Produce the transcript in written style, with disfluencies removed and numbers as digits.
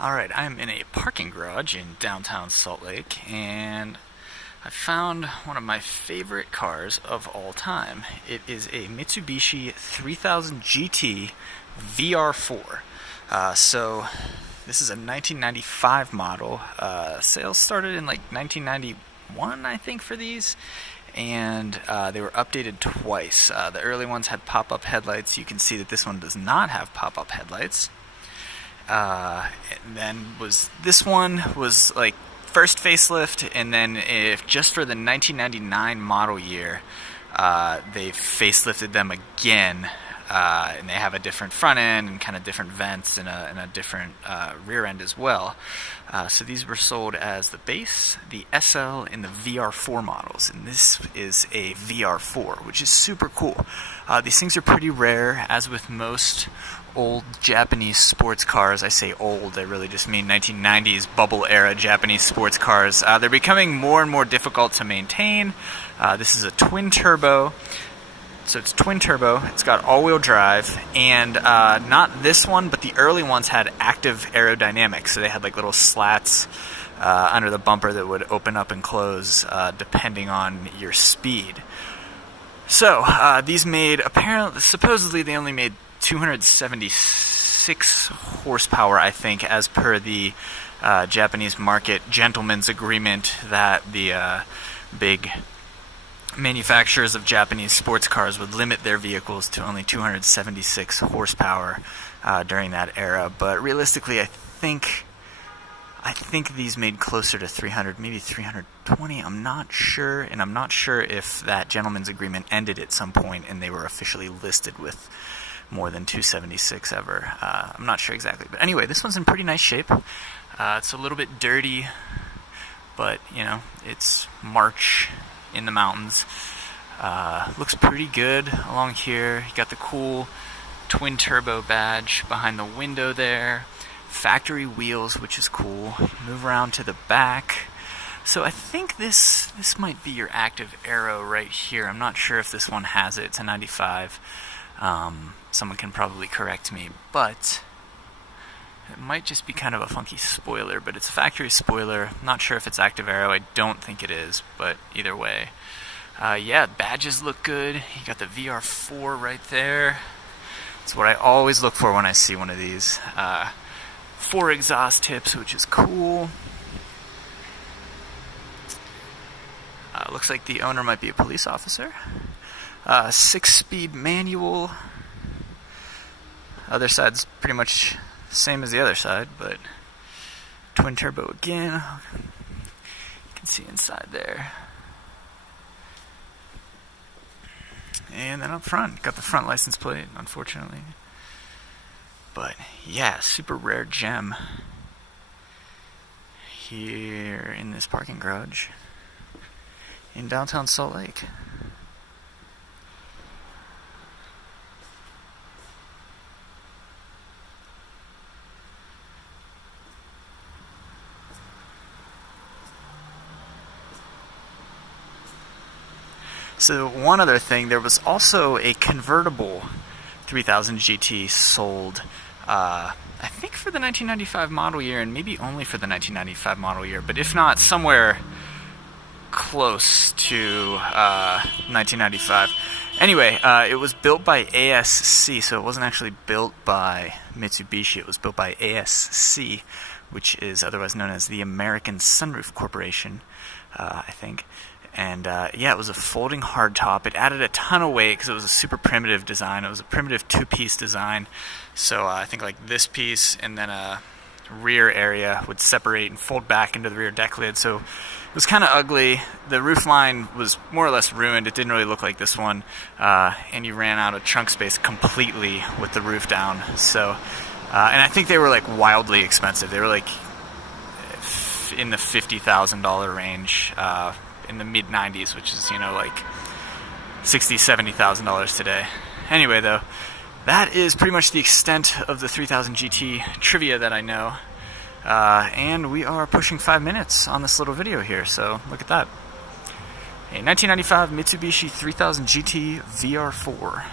Alright, I'm in a parking garage in downtown Salt Lake, and I found one of my favorite cars of all time. It is a Mitsubishi 3000 GT VR-4. So this is a 1995 model. Sales started in like 1991, I think, for these. And they were updated twice. The early ones had pop-up headlights. You can see that this one does not have pop-up headlights. And then this one was like first facelift, and then if just for the 1999 model year, they facelifted them again, and they have a different front end and kind of different vents and a different rear end as well. So these were sold as the base, the SL, and the VR-4 models, and this is a VR-4, which is super cool. These things are pretty rare, as with most old Japanese sports cars. I say old, I really just mean 1990s bubble era Japanese sports cars. They're becoming more and more difficult to maintain. This is a twin turbo. So it's twin turbo, it's got all-wheel drive, and not this one, but the early ones had active aerodynamics. So they had like little slats under the bumper that would open up and close depending on your speed. So these made, supposedly they only made 276 horsepower, I think, as per the Japanese market gentleman's agreement that the big manufacturers of Japanese sports cars would limit their vehicles to only 276 horsepower during that era. But realistically, I think these made closer to 300, maybe 320. I'm not sure, and I'm not sure if that gentleman's agreement ended at some point and they were officially listed with more than 276 ever. I'm not sure exactly, but anyway, this one's in pretty nice shape. It's a little bit dirty, but you know, it's March in the mountains. Looks pretty good along here. You got the cool twin turbo badge behind the window there. Factory wheels, which is cool. Move around to the back. So I think this might be your active aero right here. I'm not sure if this one has it. It's a 95. Someone can probably correct me, but it might just be kind of a funky spoiler, but it's a factory spoiler. Not sure if it's active aero. I don't think it is, but either way. Yeah, badges look good. You got the VR-4 right there. That's what I always look for when I see one of these. 4 exhaust tips, which is cool. Looks like the owner might be a police officer. 6-speed manual. Other side's pretty much the same as the other side, but twin turbo again. You can see inside there. And then up front, got the front license plate, unfortunately. But yeah, super rare gem here in this parking garage in downtown Salt Lake. So one other thing, there was also a convertible 3000 GT sold, I think for the 1995 model year, and maybe only for the 1995 model year, but if not, somewhere close to 1995. Anyway, it was built by ASC, so it wasn't actually built by Mitsubishi, it was built by ASC, which is otherwise known as the American Sunroof Corporation, I think. And yeah, it was a folding hardtop. It added a ton of weight because it was a super primitive design. It was a primitive 2-piece design. So I think like this piece and then a rear area would separate and fold back into the rear deck lid. So it was kind of ugly. The roof line was more or less ruined. It didn't really look like this one. And you ran out of trunk space completely with the roof down. So, and I think they were like wildly expensive. They were like in the $50,000 range. In the mid-90s, which is, you know, like $60,000, $70,000 today. Anyway, though, that is pretty much the extent of the 3000 GT trivia that I know. And we are pushing 5 minutes on this little video here, so look at that. A 1995 Mitsubishi 3000 GT VR-4.